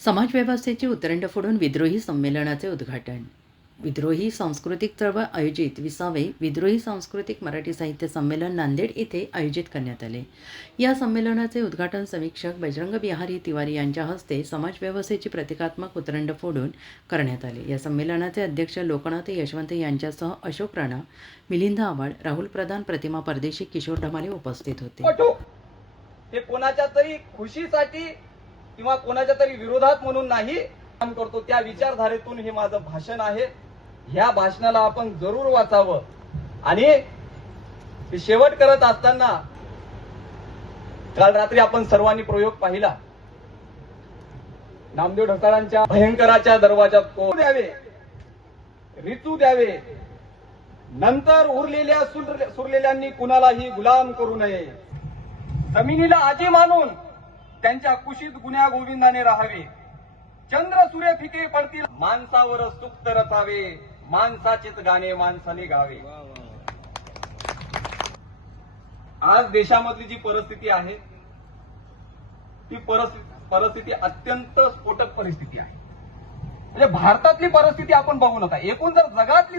समाजव्यवस्थेची उतरंड फोडून विद्रोही संमेलनाचे उद्घाटन. विद्रोही सांस्कृतिक चळवळ आयोजित 20वे विद्रोही सांस्कृतिक मराठी साहित्य संमेलन नांदेड येथे आयोजित करण्यात आले. या संमेलनाचे उद्घाटन समीक्षक बजरंग बिहारी तिवारी यांच्या हस्ते समाजव्यवस्थेची प्रतिकात्मक उतरंड फोडून करण्यात आले. या संमेलनाचे अध्यक्ष लोकनाथ यशवंत यांच्यासह अशोक राणा, मिलिंद आव्हाड, राहुल प्रधान, प्रतिमा परदेशी, किशोर ढमाले उपस्थित होते. हे कोणाच्या तरी खुशीसाठी किंवा कोणाच्या तरी विरोधात म्हणून नाही काम करतो, त्या विचारधारेतून हे माझं भाषण आहे. ह्या भाषणाला आपण जरूर वाचावं. आणि शेवट करत असताना काल रात्री आपण सर्वांनी प्रयोग पाहिला. नामदेव ढसाळांच्या भयंकराच्या दरवाजात कोण द्यावे, रिचू द्यावे, नंतर उरलेल्या सुरलेल्यांनी कुणालाही गुलाम करू नये, जमिनीला आजी मानून त्यांच्या कुशीत गुन्ह्या गोविंदाने राहावे, चंद्र सूर्य फिके पडतील, माणसावर सुक्त रचावे, माणसाचेच गाणे माणसाने गावे. आज देशामधली जी परिस्थिती आहे ती परिस्थिती अत्यंत स्फोटक परिस्थिती आहे. म्हणजे भारतातली परिस्थिती आपण बघू नका, एकूण जर जगातली